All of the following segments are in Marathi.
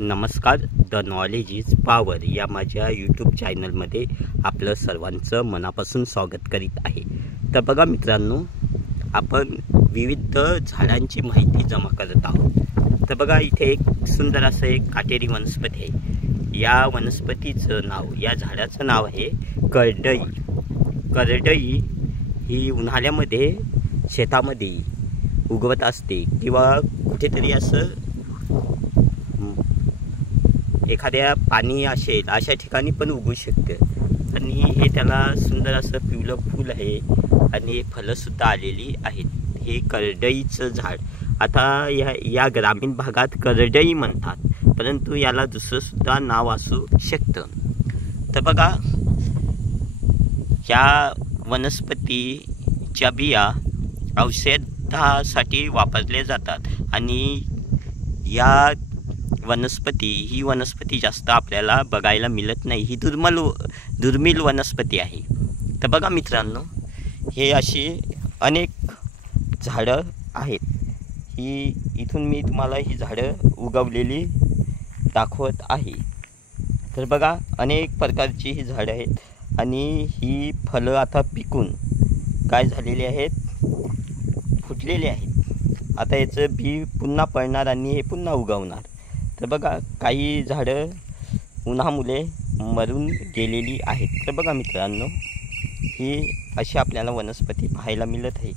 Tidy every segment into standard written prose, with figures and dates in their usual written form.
नमस्कार. द नॉलेज इज पॉवर या माझ्या यूट्यूब चॅनलमध्ये आपलं सर्वांचं मनापासून स्वागत करीत आहे. तर बघा मित्रांनो, आपण विविध झाडांची माहिती जमा करत आहोत. तर बघा, इथे एक सुंदर असं एक काटेरी वनस्पती आहे. या वनस्पतीचं नाव, या झाडाचं नाव आहे करडई. करडई ही उन्हाळ्यामध्ये शेतामध्ये उगवत असते किंवा कुठेतरी असं एखाद्या पाणी असेल अशा ठिकाणी पण उगू शकतं. आणि हे त्याला सुंदर असं पिवळं फूल आहे आणि फळंसुद्धा आलेली आहेत. हे करडईचं झाड. आता या ग्रामीण भागात करडई म्हणतात, परंतु याला दुसरंसुद्धा नाव असू शकतं. तर बघा, या वनस्पतीच्या बिया औषधासाठी वापरले जातात आणि या ही वनस्पती जास्त आपल्याला बघायला मिळत नाही. ही दुर्मिळ वनस्पती आहे. तर बघा मित्रांनो, हे अशी अनेक झाडं आहेत. इथून मी तुम्हाला ही झाडं उगवलेली दाखवत आहे. तर बघा, अनेक प्रकारची ही झाडं आहेत आणि ही फळं आता पिकून काय झालेली आहेत, फुटलेली आहेत. आता याचं बी पुन्हा पडणार आणि हे पुन्हा उगवणार. तर बघा, काही झाडं उन्हामुळे मरून गेलेली आहेत. तर बघा मित्रांनो, ही अशी आपल्याला वनस्पती पाहायला मिळत आहे.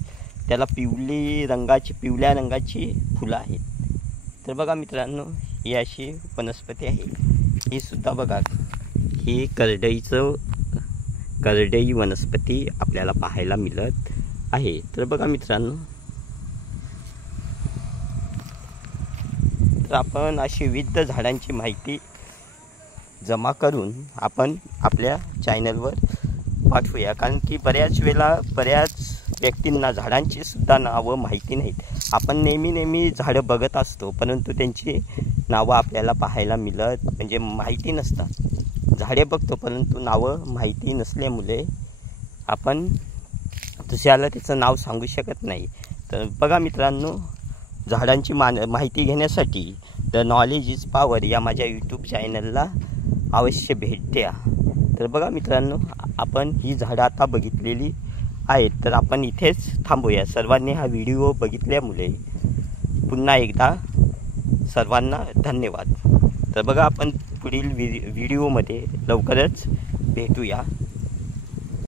त्याला पिवळ्या रंगाची फुलं आहेत. तर बघा मित्रांनो, ही अशी वनस्पती आहे. ही सुद्धा बघा, ही करडई वनस्पती आपल्याला पाहायला मिळत आहे. तर बघा मित्रांनो, तर आपण अशी विविध झाडांची माहिती जमा करून आपण आपल्या चॅनलवर पाठवूया. कारण की बऱ्याच व्यक्तींना झाडांची सुद्धा नावं माहिती नाहीत. आपण नेहमी झाडं बघत असतो, परंतु त्यांची नावं आपल्याला पाहायला म्हणजे माहिती नसतात. झाडे बघतो, परंतु नावं माहिती नसल्यामुळे आपण दुसऱ्याला त्याचं नाव सांगू शकत नाही. तर बघा मित्रांनो, झाडांची माहिती घेण्यासाठी द नॉलेज इज पॉवर या माझ्या यूट्यूब चॅनलला अवश्य भेट द्या. तर बघा मित्रांनो, आपण ही झाडं आता बघितलेली आहेत. तर आपण इथेच थांबूया. सर्वांनी हा व्हिडिओ बघितल्यामुळे पुन्हा एकदा सर्वांना धन्यवाद. तर बघा, आपण पुढील व्हिडिओमध्ये लवकरच भेटूया.